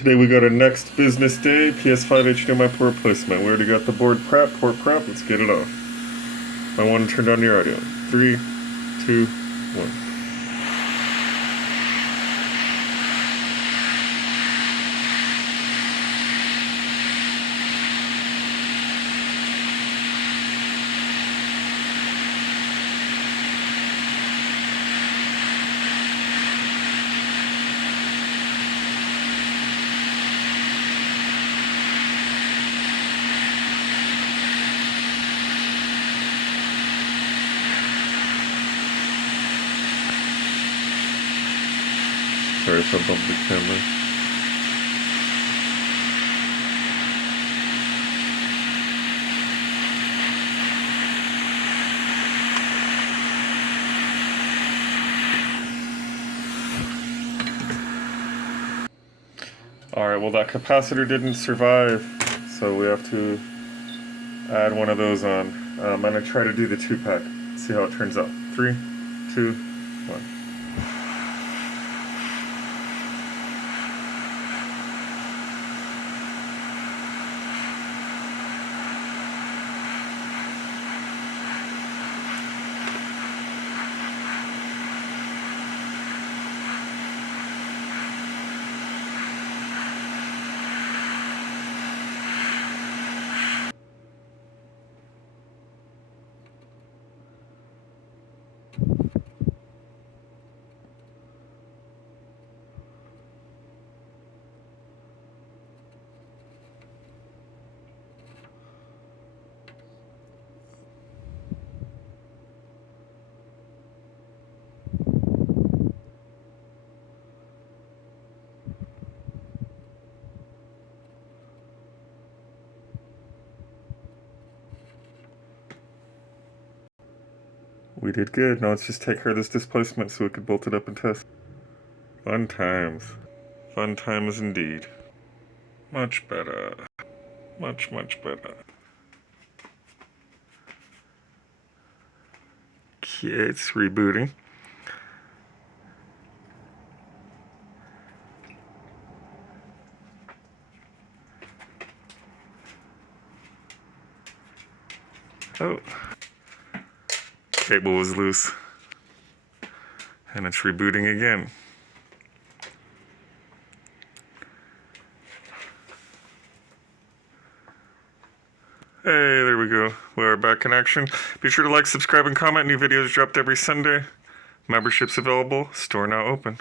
Today we got our next business day, PS5 HDMI port replacement. We already got the board prep, port prep, let's get it off. I want to turn down your audio. 3, 2, 1. Sorry if I bumped the camera. Alright, well that capacitor didn't survive, so we have to add one of those on. I'm going to try to do the 2-pack, see how it turns out. 3, 2, 1. We did good. Now let's just take care of this displacement so we could bolt it up and test. Fun times. Fun times indeed. Much better. Much, much better. Okay, it's rebooting. Oh. Cable was loose. And it's rebooting again. Hey, there we go. We're back in action. Be sure to like, subscribe, and comment. New videos dropped every Sunday. Memberships available. Store now open.